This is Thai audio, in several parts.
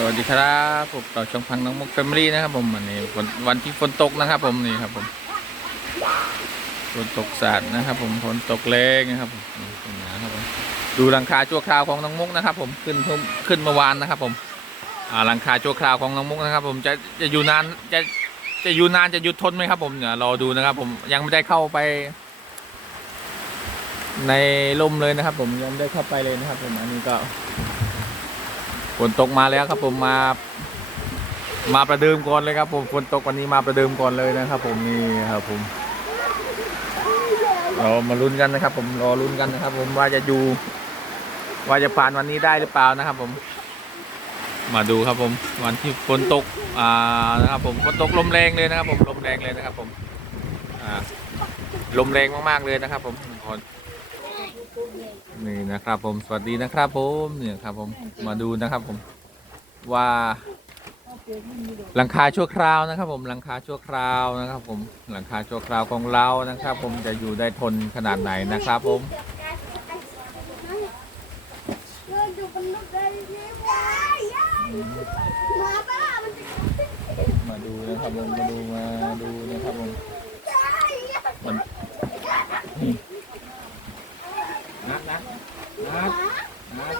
สวัสดีครับผมต่อช่องพังน้องมุกแฟมิลี่นะครับผมวันนี้วันวันที่ฝนตกนะครับผมนี่ครับผมฝนตกสาดนะครับ ผมฝนตกแรงนะครับผมนี่เป็นหนาครับผมดูหลังคาชั่วคราวของน้องมุกนะครับ ผมขึ้นเพิ่มขึ้นเมื่อวานนะครับ ผมอ่าหลังคาชั่วคราวของน้องมุกนะครับ ผมจะจะอยู่นานจะจะอยู่นานจะหยุดทนไหมครับผมเนี่ยรอดูนะครับ ผมยังไม่ได้เข้าไป ในร่มเลยนะครับ ผมยังไม่ได้เข้าไปเลยนะครับ ผมอันนี้ก็ ฝนตกมาแล้วครับผมมา มาประเดิมก่อนเลยครับผมฝนตกวันนี้มาประเดิมก่อนเลยนะครับ ผมนี่ครับผมเรามาลุ้นกันนะครับ ผมรอลุ้นกันนะครับ ผมว่าจะอยู่ ว่าจะผ่านวันนี้ได้หรือเปล่านะครับ ผม มาดูครับผมวันที่ฝนตกอ่านะครับ ผมฝนตกลมแรงเลยนะครับ ผมลมแรงเลยนะครับ ผมอ่าลมแรงมากๆเลยนะครับ ผมขอนี่ นะครับผมสวัสดีนะครับผมเนี่ยครับผมมาดูนะครับผมว่าหลังคาชั่วคราวนะครับ ผมหลังคาชั่วคราวนะครับ ผมหลังคาชั่วคราวของเรานะครับ ผมจะอยู่ได้ทนขนาดไหนนะครับ ผมมาดูนะครับผมมาดูมาดูนะครับผมมันนี่นัดนัดนัดนัด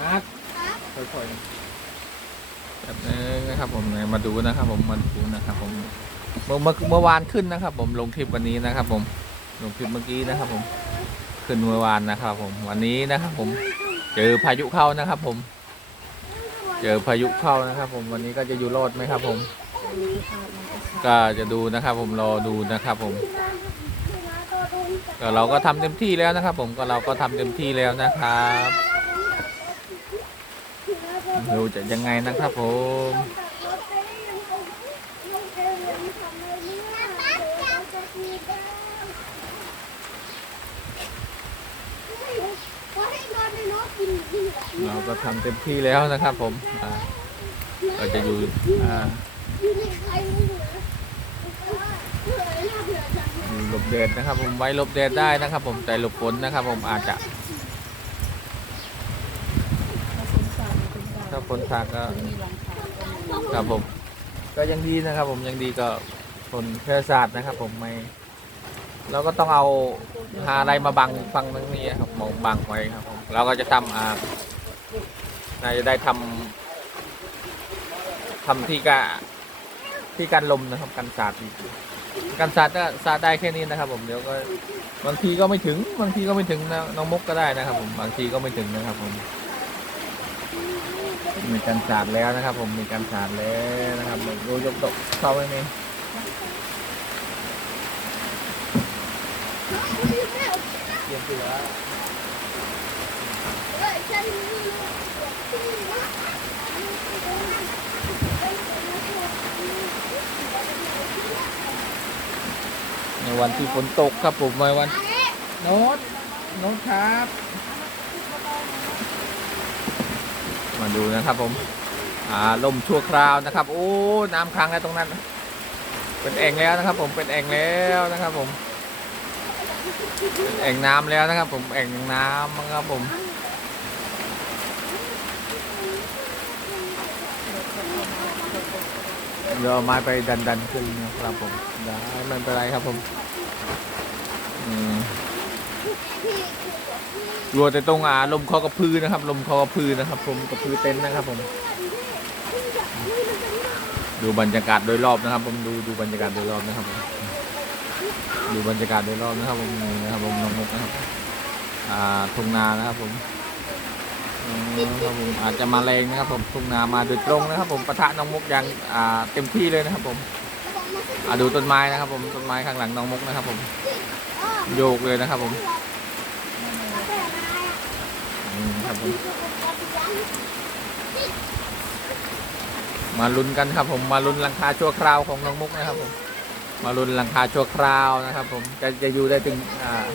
นัดค่อยๆแบบ นะครับผมมาดูนะครับผมมาดูนะครับผมเมื่อเมื่อวานขึ้นนะครับ ผมลงคลิปวันนี้นะครับ ผมลงคลิปเมื่อกี้นะครับ ผมขึ้นเมื่อวานนะครับ ผมวันนี้นะครับ ผมเจอพายุเข้านะครับ ผม เจอพายุเข้านะครับ ผมวันนี้ก็จะอยู่รอดไหมครับ ผม ก็จะดูนะครับ ผมรอดูนะครับ ผมก็เราก็ทำเต็มที่แล้วนะครับ ผมก็เราก็ทำเต็มที่แล้วนะครับดูจะยังไงนะครับผม ก็ทำเต็มที่แล้วนะครับ ผมอ่าก็จะอยู่หลบแดดนะครับ ผมไว้หลบแดดได้นะครับ ผมแต่หลบฝนนะครับ ผมอาจจะถ้าฝนสาดก็ครับผม ก็ยังดีนะครับ ผมยังดีก็ฝนแค่สาดนะครับ ผมไม่เราก็ต้องเอาหาอะไรมาบังฟังตรงนี้ครับมองบังไว้ครับผมเราก็จะทำอ่า น่าจะได้ทำทำที่กะที่การลมนะครับการสาดการสาดก็สาดได้แค่นี้นะครับ ผมเดี๋ยวก็บางทีก็ไม่ถึง บางทีก็ไม่ถึงนะน้องมุกก็ได้นะครับ ผมบางทีก็ไม่ถึงนะครับ ผม มีการสาดแล้วนะครับ ผมมีการสาดแล้วนะครับดูยกตกเข้าไว้ไหมเตรียมตัว ในวันที่ฝนตกครับผมในวันโน้ตโน้ตครับ มาดูนะครับผม อ่าลมชั่วคราวนะครับ โอ้ น้ำค้างแล้วตรงนั้น เป็นแอ่งแล้วนะครับ ผม เป็นแอ่งแล้วนะครับ ผม เป็นแอ่งน้ำแล้วนะครับ ผม แอ่งน้ำนะครับผม เดี๋ยวเอาไม้ไปดันดันขึ้นนะครับผมได้ไม่เป็นไรครับผมรัวแต่ตรงอ่าลมคอกระพือนะครับ ลมคอกระพือนะครับ ผมกระพือเต็นท์นะครับ ผม ดูบรรยากาศโดยรอบนะครับ ผมดูดูบรรยากาศโดยรอบนะครับผมดูบรรยากาศโดยรอบนะครับผมนะครับผมน้องมุกนะครับ อ่าทุ่งนานะครับผม ครับผมอาจจะมาแรงนะครับผมทุ่งนามาโดยตรงนะครับ ผมปะทะน้องมุกอย่างอ่าเต็มที่เลยนะครับผมอ่าดูต้นไม้นะครับ ผมต้นไม้ข้างหลังน้องมุกนะครับ ผมโยกเลยนะครับ ผมมครับผมมาลุ้นกันครับ ผมมาลุ้นหลังคาชั่วคราวของน้องมุกนะครับ ผม มาลุ้นหลังคาชั่วคราวนะครับ ผมจะจะอยู่ได้ถึงอ่า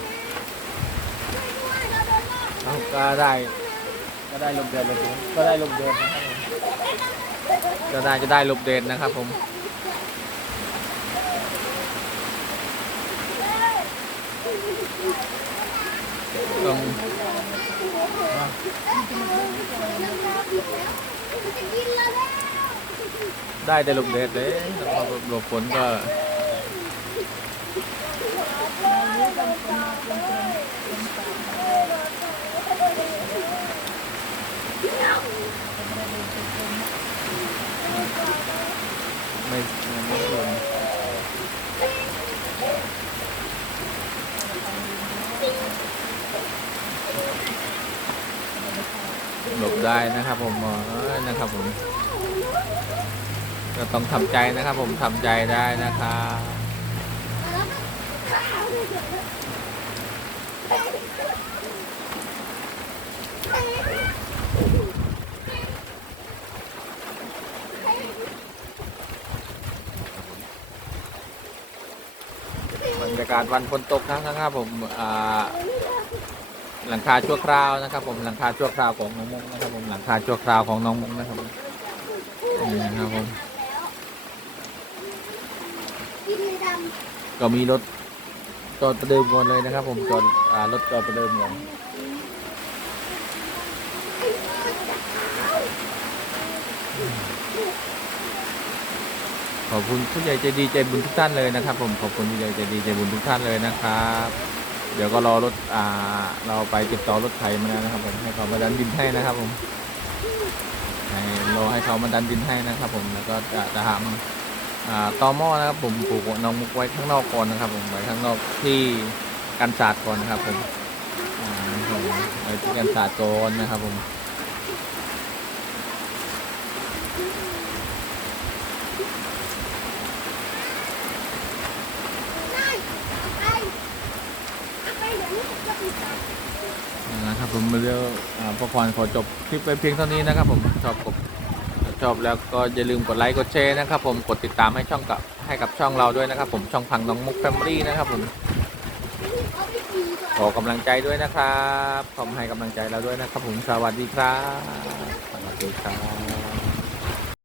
เอาก็ได้ ก็ได้ลมเดือนเลยผมก็ได้ลมเดือนนะครับผมก็ได้จะได้ลมเดือนนะครับผมต้องได้แต่ลบแดดเลยแล้วพอหลบฝนก็ ไม่ไม่ไม่ลงหลบได้นะครับผมนะครับผมก็ต้องทำใจนะครับผมทำใจได้นะครับ รยากาศวันฝนตกนะครับผมหลังคาชั่วคราวนะครับ ผมหลังคาชั่วคราวของน้องมุกนะครับผมหลังคาชั่วคราวของน้องมุกนะครับผมนี่นะครับผมก็มีรถจอดประเดิมก่อนเลยนะครับ ผมจอดอรถจอดประเดิมก่อน ขอบคุณผู้ใหญ่ใจดีใจบุญทุกท่านเลยนะครับ ผมขอบคุณผู้ใหญ่ใจดีใจบุญทุกท่านเลยนะครับ เดี๋ยวก็รอรถอ่าเราไปติดต่อรถไถมาแล้วนะครับ ผมให้เขามาดันดินให้นะครับ ผมให้รอให้เขามาดันดินให้นะครับ ผมแล้วก็จะจะทำอ่าตอหม้อนะครับ ผมปลูกน้องมุกไว้ข้างนอกก่อนนะครับ ผมไว้ข้างนอกที่กันศาสตร์ก่อนนะครับ ผมอ่าผมไว้ที่กันศาสตร์ก่อนนะครับ ผมำนั่นเอาไปเอาไปเดี๋ยวนี้จะไปจับ นะครับผมเรียวพอควานขอจบคลิปไปเพียงเท่านี้นะครับผมชอบกดชอบแล้วก็อย่าลืมกดไลค์กดแชร์นะครับผมกดติดตามให้ช่องกับให้กับช่องเราด้วยนะครับ ผมช่องพังน้องมุกแฟมิลี่นะครับผมเอก่อนขอกำลังใจด้วยนะครับขอให้กำลังใจเราด้วยนะครับผมสวัสดีครับสวัสดีครับ